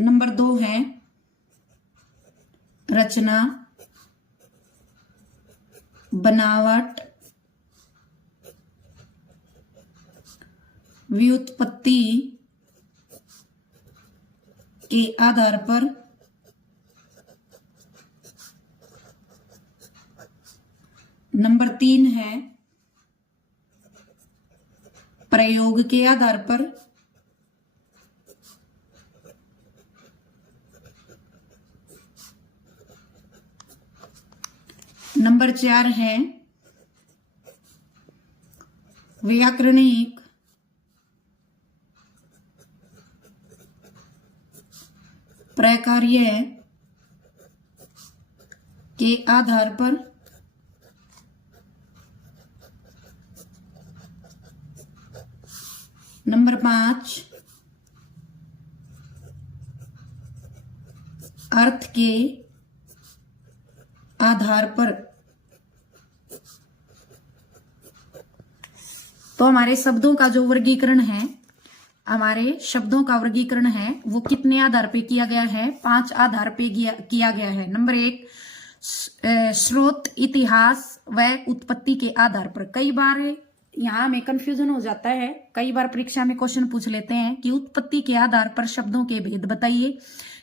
Number 2 है रचना, बनावट, व्युत्पत्ति के आधार पर नंबर 3 है प्रयोग के आधार पर। नंबर 4 है व्याकरणिक प्रकार्य के आधार पर। नंबर 5 अर्थ के आधार पर। तो हमारे शब्दों का जो वर्गीकरण है, हमारे शब्दों का वर्गीकरण है वो कितने आधार पे किया गया है? 5 आधार पे किया गया है। नंबर 1 स्रोत, इतिहास व उत्पत्ति के आधार पर। कई बार यहाँ में कंफ्यूजन हो जाता है, कई बार परीक्षा में क्वेश्चन पूछ लेते हैं कि उत्पत्ति के आधार पर शब्दों के भेद बताइए,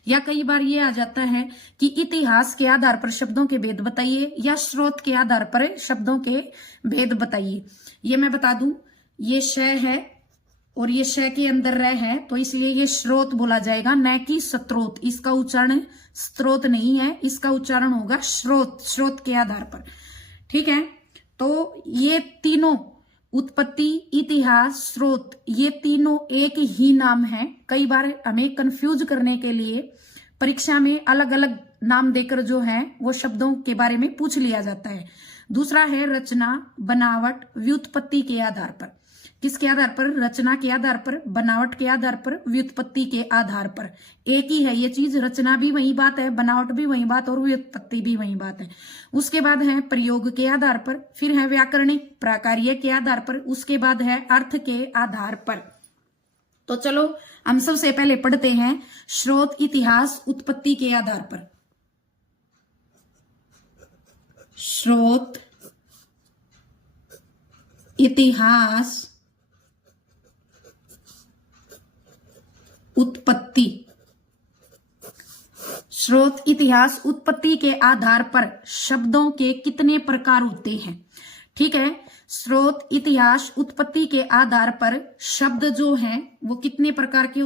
या कई बार ये आ जाता है कि इतिहास के आधार पर शब्दों के भेद बताइए, या स्रोत के आधार पर शब्दों के भेद बताइए। ये मैं बता दूं, ये श है और ये श के अंदर रह है, तो इसलिए ये स्रोत बोला जाएगा, न कि स्त्रोत। इसका उच्चारण स्त्रोत नहीं है, इसका उच्चारण होगा स्रोत, स्रोत के आधार पर। ठीक है, तो ये तीनों उत्पत्ति, इतिहास, स्रोत, ये तीनों एक ही नाम है। कई बार हमें कंफ्यूज करने के लिए परीक्षा में अलग अलग नाम देकर जो है वो शब्दों के बारे में पूछ लिया जाता है। दूसरा है रचना, बनावट, व्युत्पत्ति के आधार पर। किसके आधार पर? रचना के आधार पर, बनावट के आधार पर, व्युत्पत्ति के आधार पर। एक ही है ये चीज, रचना भी वही बात है, बनावट भी वही बात और व्युत्पत्ति भी वही बात है। उसके बाद है प्रयोग के आधार पर, फिर है व्याकरणिक प्रकार्य के आधार पर, उसके बाद है अर्थ के आधार पर। तो चलो हम सबसे पहले पढ़ते हैं स्रोत, इतिहास, उत्पत्ति के आधार पर। स्रोत, इतिहास, उत्पत्ति। स्रोत, इतिहास, उत्पत्ति के आधार पर शब्दों के कितने प्रकार होते हैं? ठीक है, स्रोत, इतिहास, उत्पत्ति के आधार पर शब्द जो हैं वो कितने प्रकार के होते हैं?